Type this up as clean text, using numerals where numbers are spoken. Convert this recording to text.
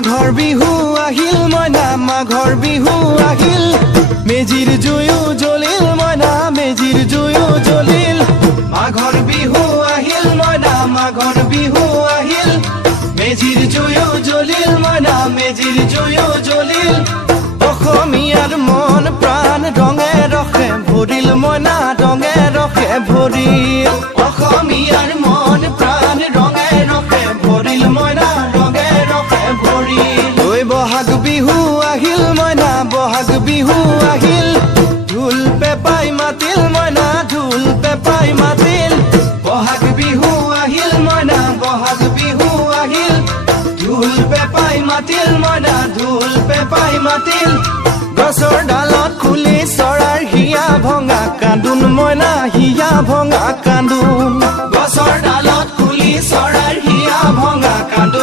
মাঘৰ বিহু আহিল মইনা মাঘৰ বিহু আহিল মেজিৰ জুয়ো জ্বলিল মইনা মেজিৰ জুয়ো জ্বলিল মাঘৰ বিহু আহিল মইনা মাঘৰ বিহু আহিল মেজিৰ জুয়ো জ্বলিল মইনা মেজিৰ জুয়ো জ্বলিল অসমীয়াৰ মন প্ৰাণ ৰঙে ৰখে ভৰিল মইনা ৰঙে ৰখে ভৰিল অসমীয়াৰ মন প্ৰাণ ৰঙে ৰখে ভৰিল মইনা ৰঙে ৰখে ভৰিল ঐ বহাগ বিহু আহিল মইনা বহাগ বিহু আহিল ঢোল পেপাই মাতিল মইনা ঢোল পেপাই মাতিল বহাগ বিহু আহিল মইনা বহাগ বিহু আহিল ঢোল পেপাই মাতিল মইনা ঢোল পেপাই মাতিল গছৰ ডালত খুলি চৰাৰ হিয়া ভঙা কান্দোন মইনা হিয়া ভঙা কান্দোন গছৰ ডালত খুলি চৰাৰ হিয়া ভঙা কান্দোন